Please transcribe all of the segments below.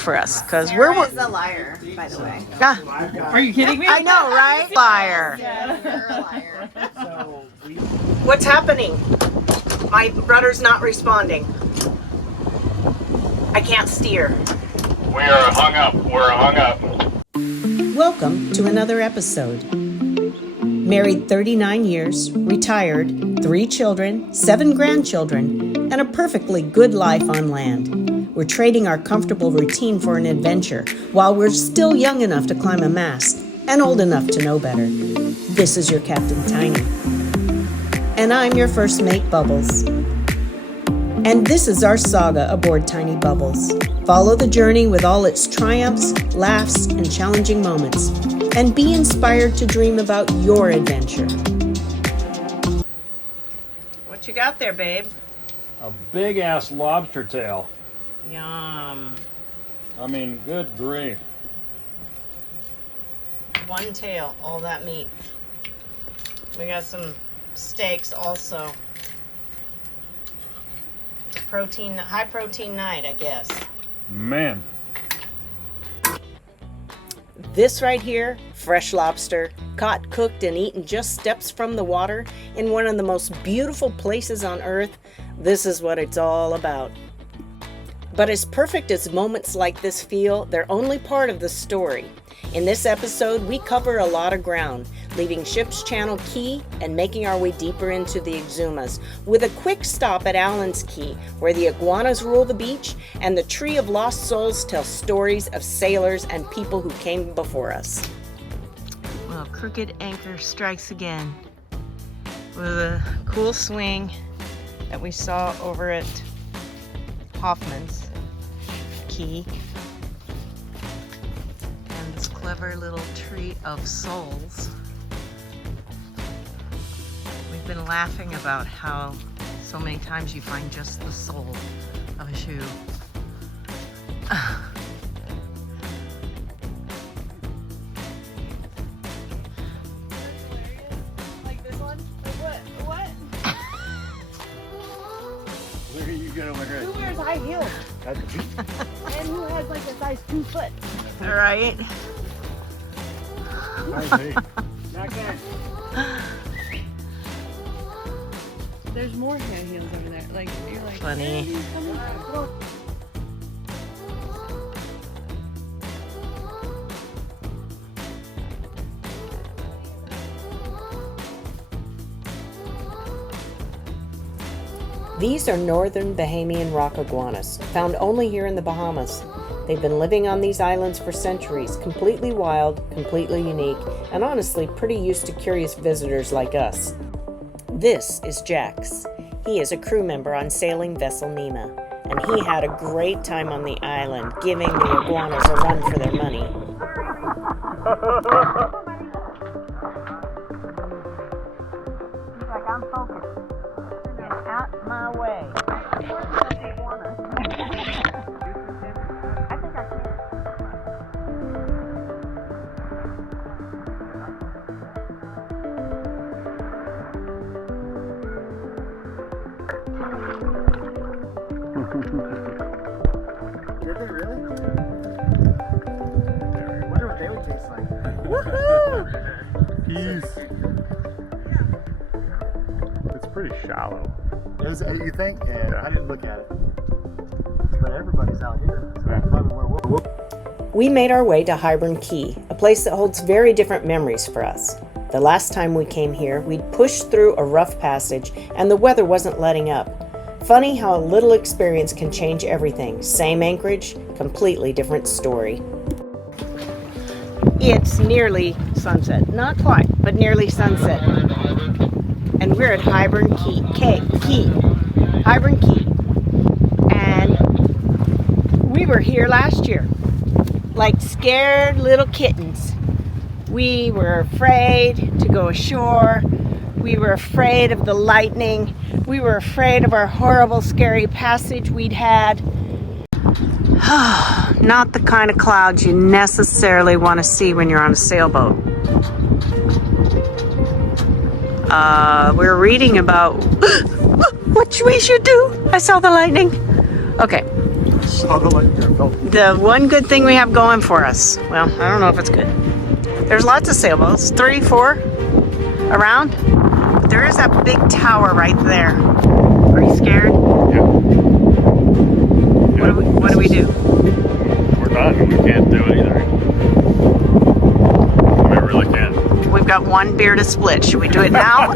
for us because Sarah is a liar, by the way. Are you kidding me? I know, right? Liar. Yeah, you're a liar. What's happening? My rudder's not responding. I can't steer. We are hung up. We're hung up. Welcome to another episode. Married 39 years, retired, 3 children, 7 grandchildren, and a perfectly good life on land. We're trading our comfortable routine for an adventure while we're still young enough to climb a mast and old enough to know better. This is your Captain Tiny. And I'm your first mate, Bubbles. And this is our saga aboard Tiny Bubbles. Follow the journey with all its triumphs, laughs, and challenging moments. And be inspired to dream about your adventure. What you got there, babe? A big ass lobster tail. Yum. I mean, good grief. One tail, all that meat. We got some steaks also. It's a protein, high protein night, I guess. Man. This right here, fresh lobster, caught, cooked, and eaten just steps from the water in one of the most beautiful places on earth. This is what it's all about. But as perfect as moments like this feel, they're only part of the story. In this episode, we cover a lot of ground, leaving Ship's Channel Cay and making our way deeper into the Exumas, with a quick stop at Allen's Cay, where the iguanas rule the beach and the Tree of Lost Souls tells stories of sailors and people who came before us. Well, crooked anchor strikes again with a cool swing that we saw over at Hoffman's Cay. And this clever little tree of souls. We've been laughing about how so many times you find just the sole of a shoe. Like this one? Like what? Look at you, get over here. Who wears high heels? And who has like a size 2 foot? All right. There's more high heels over there. Like you're like Funny. These are northern Bahamian rock iguanas, found only here in the Bahamas. They've been living on these islands for centuries, completely wild, completely unique, and honestly pretty used to curious visitors like us. This is Jax. He is a crew member on sailing vessel Nima, and he had a great time on the island, giving the iguanas a run for their money. He's like, I'm focused. Get out my way. Did they really? I wonder what they would taste like. Woohoo! Peace. It's pretty shallow. Is it, you think? Yeah, I didn't look at it. But everybody's out here. So that's probably where we'll... We made our way to Highbourne Cay, a place that holds very different memories for us. The last time we came here, we'd pushed through a rough passage and the weather wasn't letting up. Funny how a little experience can change everything. Same anchorage, completely different story. It's nearly sunset. Not quite, but nearly sunset. And we're at Highbourne Cay. Highbourne Cay. And we were here last year, like scared little kittens. We were afraid to go ashore. We were afraid of the lightning. We were afraid of our horrible, scary passage we'd had. Not the kind of clouds you necessarily want to see when you're on a sailboat. We're reading about what we should do. I saw the lightning. Okay, saw the lightning. I felt The one good thing we have going for us, well, I don't know if it's good. There's lots of sailboats, 3, 4 around. But there is that big tower right there. Are you scared? yeah. What do we do? We're done. We can't do it either. We really can't. We've got one beer to split. Should we do it now?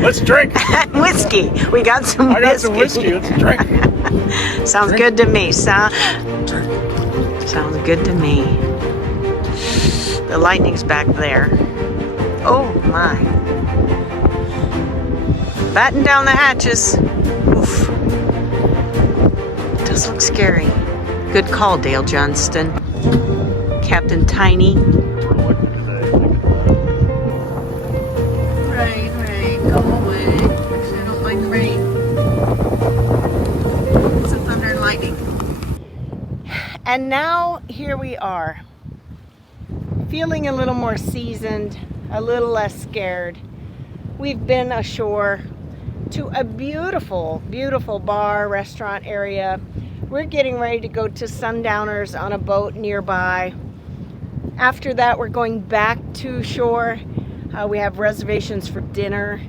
Let's drink. Whiskey. We got some I got some whiskey. Let's drink. Sounds good to me. Sounds good to me. The lightning's back there. Oh my. Batten down the hatches. Oof. Does look scary. Good call, Dale Johnston. Captain Tiny. We're lucky today. Rain, go away. I don't like rain. It's a thunder and lightning. And now here we are. Feeling a little more seasoned, a little less scared. We've been ashore to a beautiful, beautiful bar, restaurant area. We're getting ready to go to Sundowners on a boat nearby. After that, we're going back to shore. We have reservations for dinner.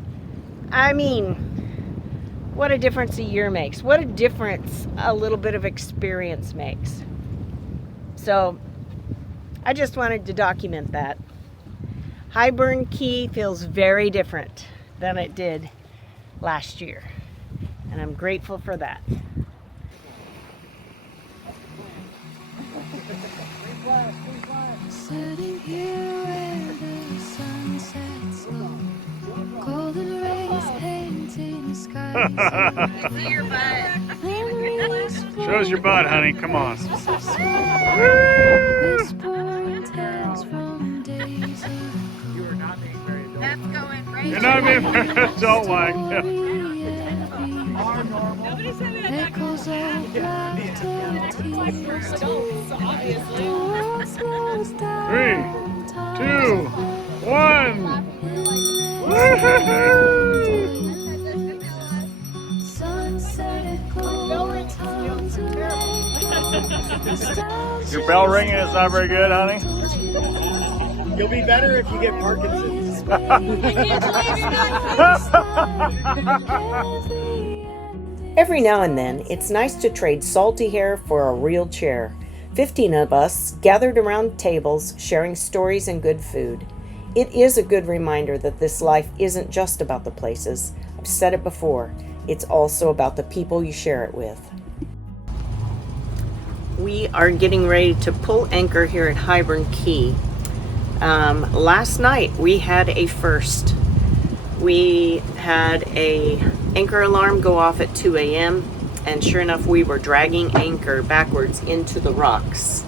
I mean, what a difference a year makes. What a difference a little bit of experience makes. So, I just wanted to document that. Highbourne Cay feels very different than it did last year. And I'm grateful for that. Sitting here where the sun sets low, golden rays painting the skies. Shows your butt, honey. Come on. Whispering tales from days ago. You're not being don't like. Echoes of laughter, tears, 3, 2, 1. Woo-hoo-hoo! sunset gold tones of rain. Your bell ringing is not very good, honey. You'll be better if you get Parkinson's. Every now and then, it's nice to trade salty hair for a real chair. 15 of us gathered around tables, sharing stories and good food. It is a good reminder that this life isn't just about the places. I've said it before. It's also about the people you share it with. We are getting ready to pull anchor here at Highbourne Cay. Last night we had a first. We had a anchor alarm go off at 2 a.m. and sure enough we were dragging anchor backwards into the rocks.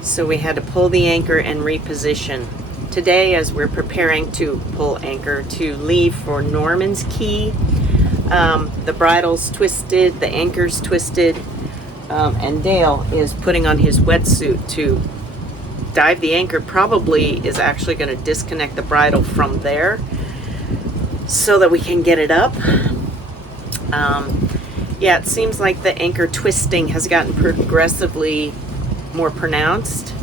So we had to pull the anchor and reposition. Today, as we're preparing to pull anchor to leave for Norman's Cay, the bridle's twisted, the anchor's twisted, and Dale is putting on his wetsuit to dive the anchor. Probably is actually going to disconnect the bridle from there so that we can get it up. Yeah, it seems like the anchor twisting has gotten progressively more pronounced.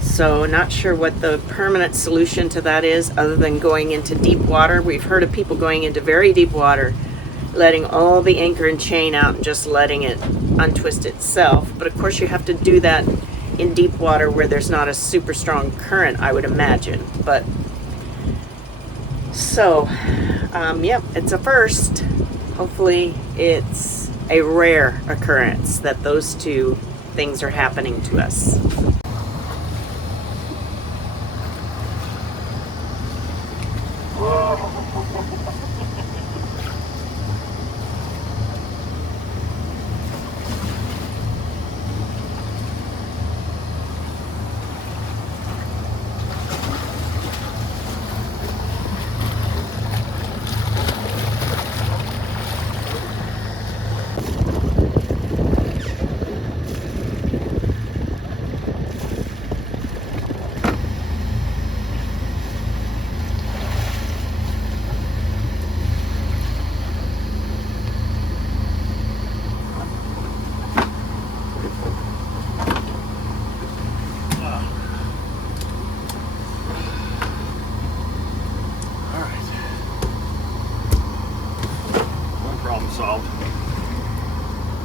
So not sure what the permanent solution to that is other than going into deep water. We've heard of people going into very deep water, letting all the anchor and chain out and just letting it untwist itself. But of course you have to do that in deep water where there's not a super strong current, I would imagine. But so, yeah, it's a first. Hopefully it's a rare occurrence that those two things are happening to us.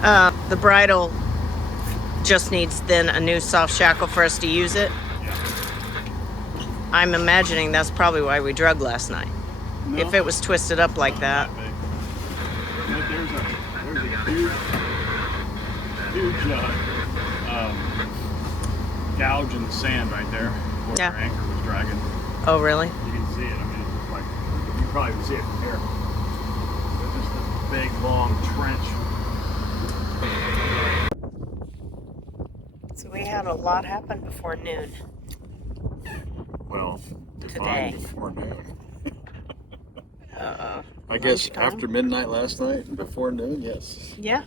The bridle just needs then a new soft shackle for us to use it. I'm imagining that's probably why we drug last night. No. If it was twisted up like that. But there's a huge gouge in the sand right there where Yeah. our anchor was dragging. Oh, really? You can see it. I mean, it's like, you can probably see it from here. It's just a big, long trench. So we had a lot happen before noon. Well, Today. defined before noon. Uh-oh. I guess Lunchtime? after midnight last night and before noon, yes. Yeah.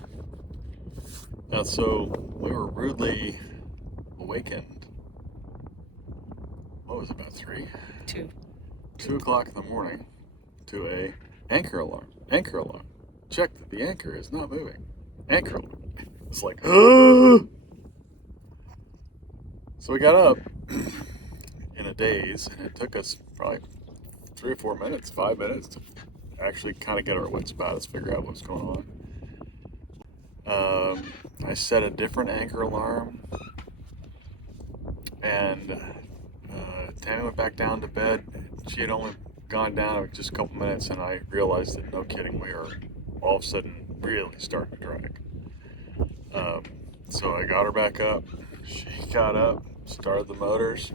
So we were rudely awakened. What was it, about 3? 2 o'clock in the morning to a anchor alarm. Anchor alarm. Check that the anchor is not moving. Anchor alarm. It's like, so we got up in a daze, and it took us probably 3 or 4 minutes, 5 minutes to actually kind of get our wits about us, figure out what's going on. I set a different anchor alarm, and Tammy went back down to bed. She had only gone down just a couple minutes, and I realized that, no kidding, we were all of a sudden really starting to drag. So I got her back up. She got up, started the motors.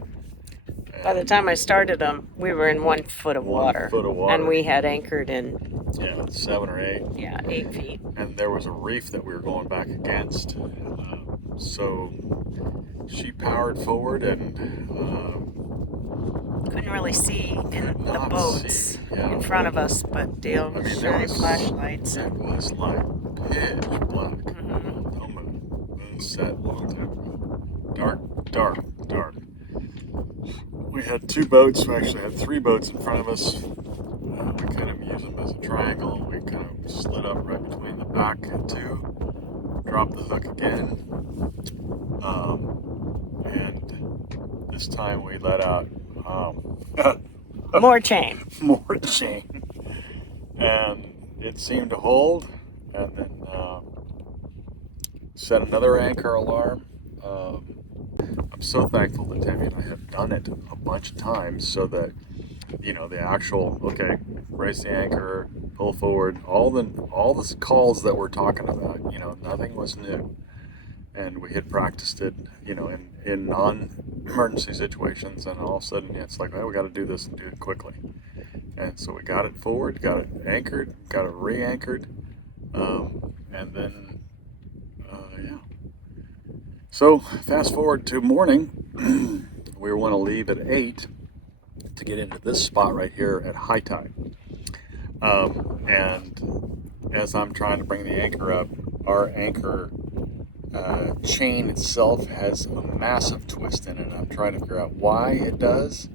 By the time I started them, we were in 1 foot of 1 water. foot of water. And we had anchored in, 7 or 8. 8 feet. And there was a reef that we were going back against. So she powered forward and Couldn't really see in the not boats see, yeah. in front of us, but Dale was there shining was- flashlights. It was like pitch black. Mhm. No moon set a long time ago. Dark. We had 2 boats. We actually had 3 boats in front of us. We kind of used them as a triangle. We kind of slid up right between the back 2, dropped the hook again, and this time we let out More chain. more chain, and it seemed to hold, and then set another anchor alarm. I'm so thankful that Tammy and I have done it a bunch of times, so that, the actual, okay, raise the anchor, pull forward, all the calls that we're talking about, nothing was new. And we had practiced it, in non-emergency situations, and all of a sudden it's like, well, we got to do this and do it quickly. And so we got it forward, got it anchored, got it re-anchored, and then, So fast forward to morning, we want to leave at 8 to get into this spot right here at high tide. And as I'm trying to bring the anchor up, our anchor chain itself has a massive twist in it. I'm trying to figure out why it does.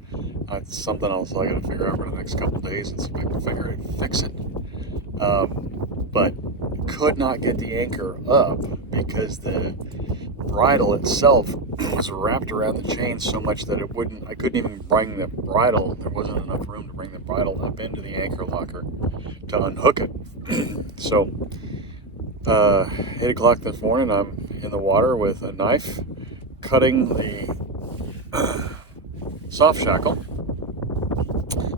It's something else I got to figure out for the next couple of days and see if I can fix it. But could not get the anchor up because the bridle itself was wrapped around the chain so much that I couldn't even bring the bridle. There wasn't enough room to bring the bridle up into the anchor locker to unhook it. So 8 o'clock this morning, I'm in the water with a knife, cutting the soft shackle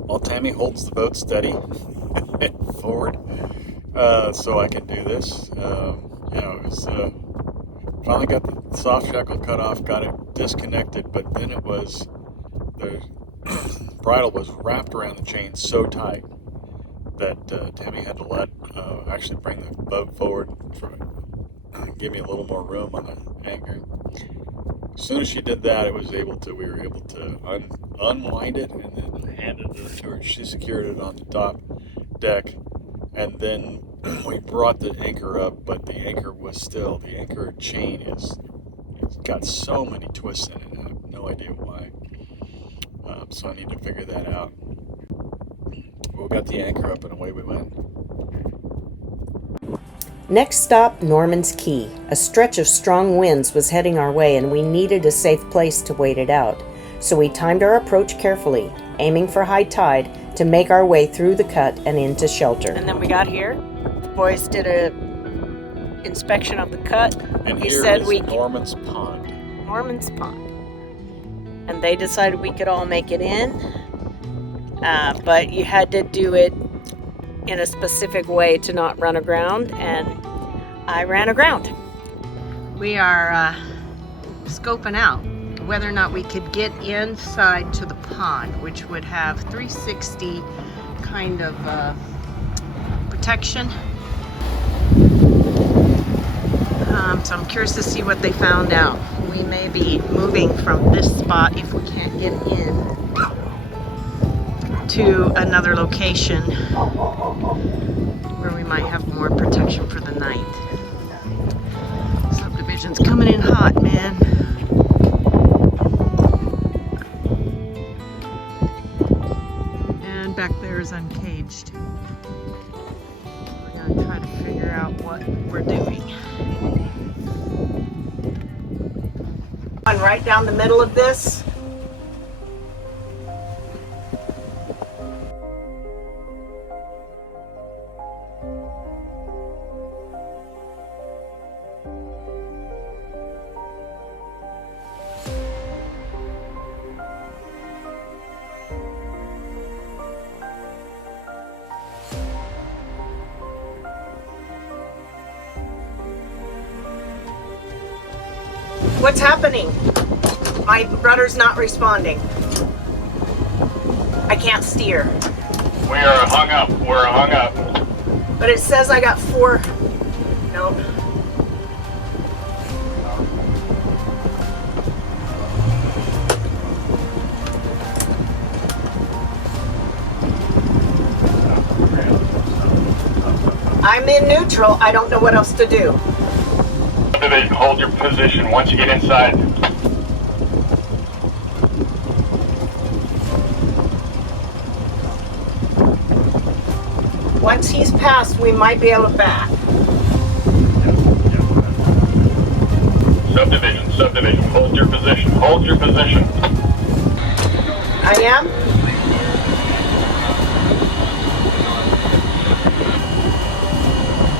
while Tammy holds the boat steady forward, so I can do this. It was finally got the soft shackle cut off, got it disconnected, but then it was the bridle was wrapped around the chain so tight that Tammy had to actually bring the boat forward give me a little more room on the anchor. As soon as she did that, we were able to unwind it, and then handed it to her. She secured it on the top deck, and then we brought the anchor up, but the anchor chain it's got so many twists in it. I have no idea why. So I need to figure that out. We got the anchor up and away we went. Next stop, Norman's Cay. A stretch of strong winds was heading our way, and we needed a safe place to wait it out. So we timed our approach carefully, aiming for high tide to make our way through the cut and into shelter. And then we got here. The boys did a inspection of the cut. And He here said is we Norman's Pond. Norman's Pond. And they decided we could all make it in, but you had to do it in a specific way to not run aground, and I ran aground. We are scoping out whether or not we could get inside to the pond, which would have 360 kind of protection. So I'm curious to see what they found out. We may be moving from this spot if we can't get in to another location where we might have more protection for the night. Subdivision's coming in hot, man. And back there is uncaged. We're gonna try to figure out what we're doing. Right down the middle of this. What's happening? My rudder's not responding. I can't steer. We are hung up. We're hung up. But it says I got 4. Nope. I'm in neutral. I don't know what else to do. Hold your position once you get inside. Once he's passed, we might be able to back. Subdivision, hold your position, hold your position. I am?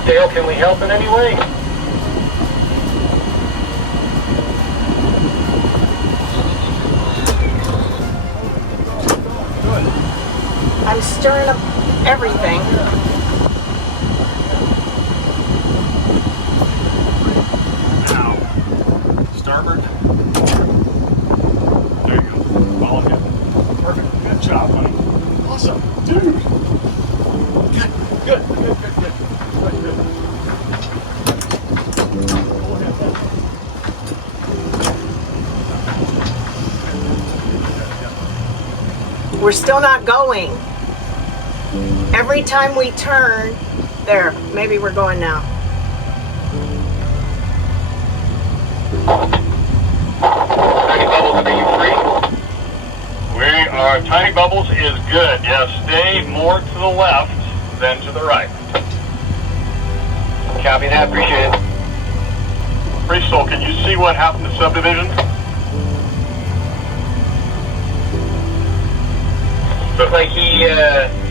Dale, can we help in any way? I'm stirring up everything. Now, starboard. There you go. Follow him. Perfect. Good job, honey. Awesome. Dude. Good. We're still not going. Every time we turn, there, maybe we're going now. Tiny Bubbles, are you free? We are, Tiny Bubbles is good. Yes, stay more to the left than to the right. Copy that, appreciate it. Free Soul, can you see what happened to Subdivision? Looks like he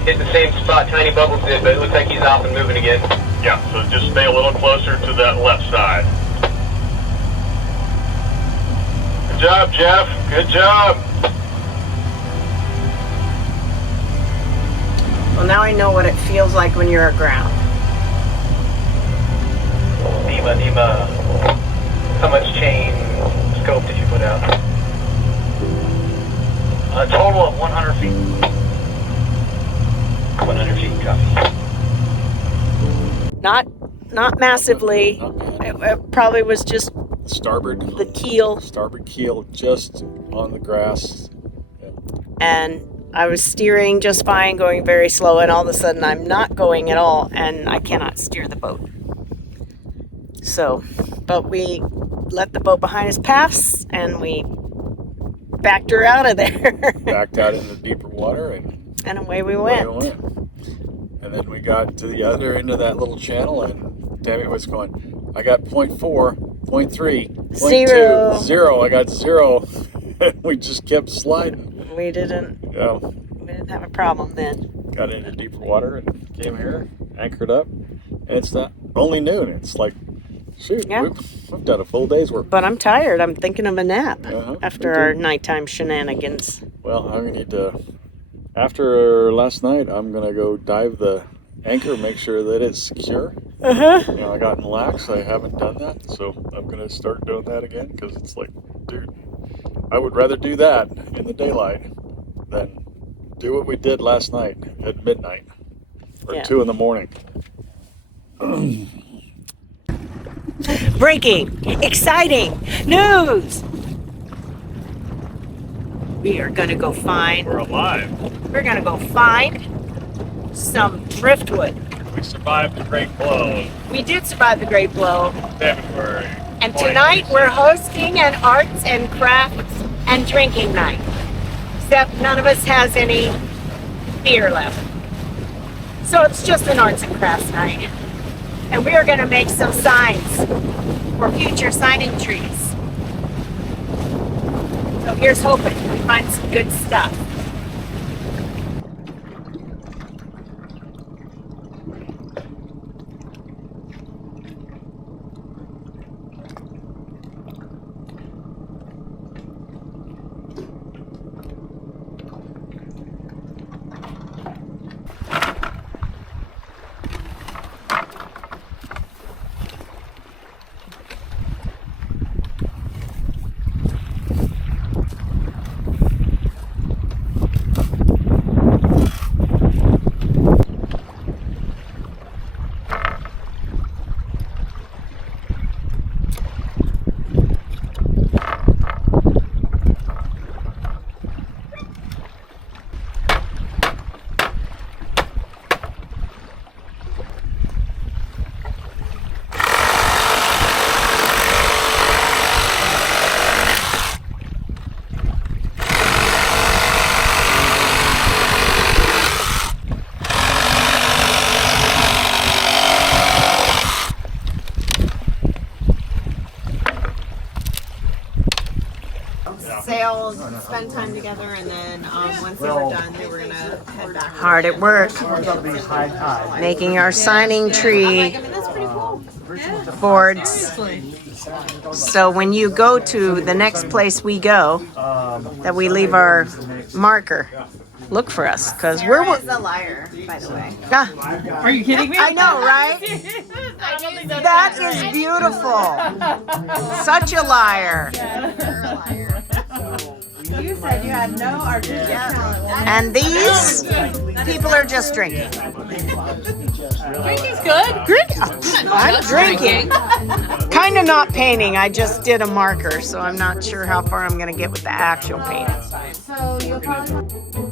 hit the same spot Tiny Bubbles did, but it looks like he's off and moving again. Yeah, so just stay a little closer to that left side. Good job, Jeff. Good job. Well, now I know what it feels like when you're aground. Nima, how much chain scope did you put out? A total of 100 feet. 100 feet, copy. Not massively. Not bad. It probably was just Starboard. the keel, Starboard keel just on the grass. Yeah. and I was steering just fine, going very slow, and all of a sudden I'm not going at all, and I cannot steer the boat. So, but we let the boat behind us pass, and we backed her out of there. Backed out into deeper water and And away we away went. we went. And then we got to the other end of that little channel, and Tammy was going, I got 0.4, 0.3, 0.2, 0. I got 0. And we just kept sliding. We didn't have a problem then. Got into deeper water and came here, anchored up. And it's not only noon. It's like Shoot, Yeah. we've done a full day's work. But I'm tired. I'm thinking of a nap after me too. our nighttime shenanigans. Well, I'm gonna need to. After last night, I'm gonna go dive the anchor, make sure that it's secure. Uh-huh. You know, I got lax. I haven't done that, so I'm gonna start doing that again because it's like, dude, I would rather do that in the daylight than do what we did last night at midnight or Yeah. 2 in the morning. Breaking, exciting news! We are gonna go find. We're alive. We're gonna go find some driftwood. We survived the great blow We did survive the great blow, of February. and tonight we're hosting an arts and crafts and drinking night. Except none of us has any beer left. So it's just an arts and crafts night. And we are gonna make some signs for future signing trees. So here's hoping we find some good stuff. Sail, spend time together, and then once they were done, they were gonna head back. Hard at work, These high tide. making our signing tree That's pretty cool. boards. So when you go to the next place we go, that we leave our marker, look for us, because we're. Sarah is a liar, by the way. Ah, Are you kidding me? I know, right? That is beautiful. Such a liar. You're a liar. You said you had no artistic talent. And these people are just drinking. Drinking's good. I'm drinking. Kind of not painting. I just did a marker, so I'm not sure how far I'm going to get with the actual paint. So you'll probably.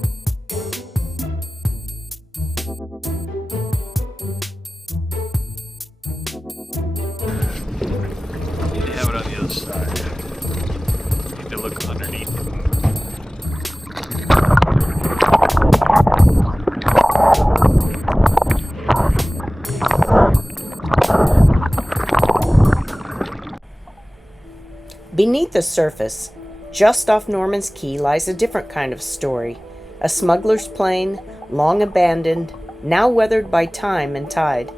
You have it on the other side. You need to look underneath. Beneath the surface, just off Norman's Cay, lies a different kind of story. A smuggler's plane, long abandoned, now weathered by time and tide.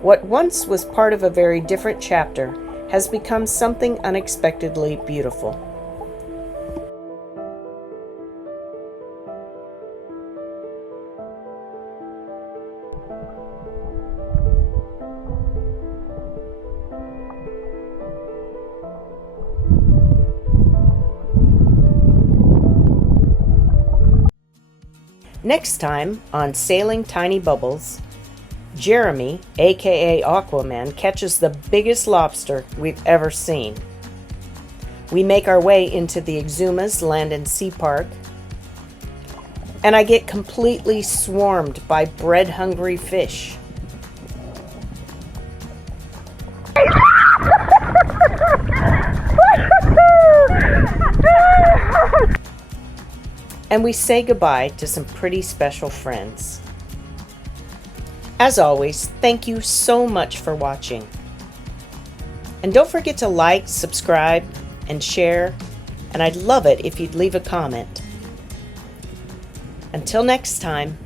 What once was part of a very different chapter has become something unexpectedly beautiful. Next time on Sailing Tiny Bubbles, Jeremy, aka Aquaman, catches the biggest lobster we've ever seen. We make our way into the Exumas Land Sea Park, and I get completely swarmed by bread-hungry fish. And we say goodbye to some pretty special friends. As always, thank you so much for watching. And don't forget to like, subscribe, and share, and I'd love it if you'd leave a comment. Until next time,